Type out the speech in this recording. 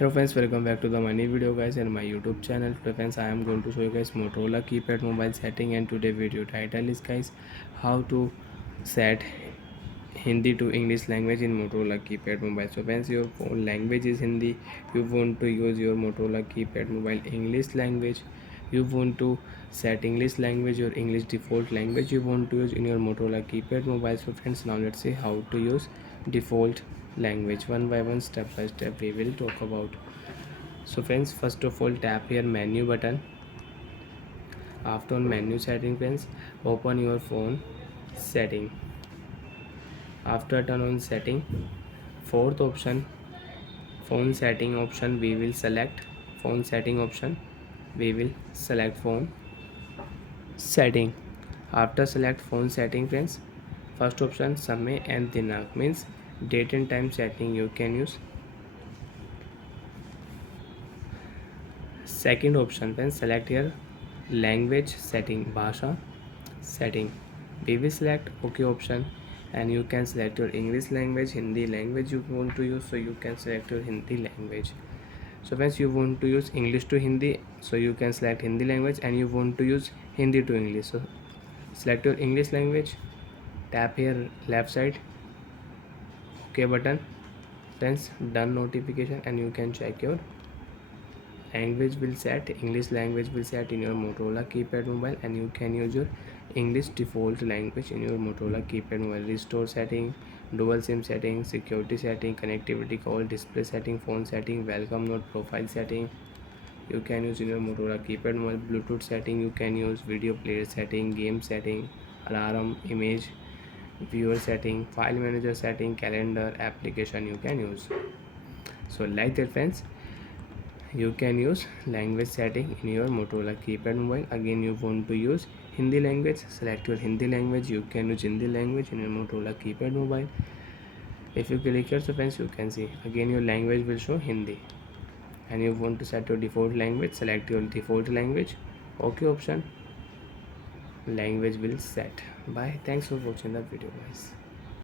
Hello friends, welcome back to the money video guys and my YouTube channel. Today friends, I am going to show you guys Motorola keypad mobile setting, and today video title is guys how to set Hindi to English language in Motorola keypad mobile. So friends, your phone language is Hindi, you want to use your Motorola keypad mobile English language, you want to set English language, your English default language you want to use in your Motorola keypad mobile. So friends, now let's see how to use default language one by one, step by step we will talk about. So friends, first of all tap here menu button. After on menu setting friends, open your phone setting. After turn on setting, fourth option phone setting option we will select. Phone setting option we will select phone setting. After select phone setting friends, first option समय and दिनांक means date and time setting you can use. Second option friends, select here language setting, bhasha setting. We will select OK option, and you can select your English language, Hindi language you want to use, so you can select your Hindi language. So friends, you want to use English to Hindi, so you can select Hindi language, and you want to use Hindi to English, so select your English language. Tap here left side OK button friends, done notification, and you can check your language will set. English language will set in your Motorola keypad mobile, and you can use your English default language in your Motorola keypad mobile. Restore setting, dual SIM setting, security setting, connectivity call, display setting, phone setting, welcome note, profile setting you can use in your Motorola keypad mobile. Bluetooth setting you can use, video player setting, game setting, alarm, image viewer setting, file manager setting, calendar, application you can use. So like that friends, you can use language setting in your Motorola keypad mobile. Again, you want to use Hindi language, select your Hindi language, you can use Hindi language in your Motorola keypad mobile. If you click here, so friends, you can see again your language will show Hindi, and you want to set your default language, select your default language, OK option, language will set. Bye, thanks for watching the video guys.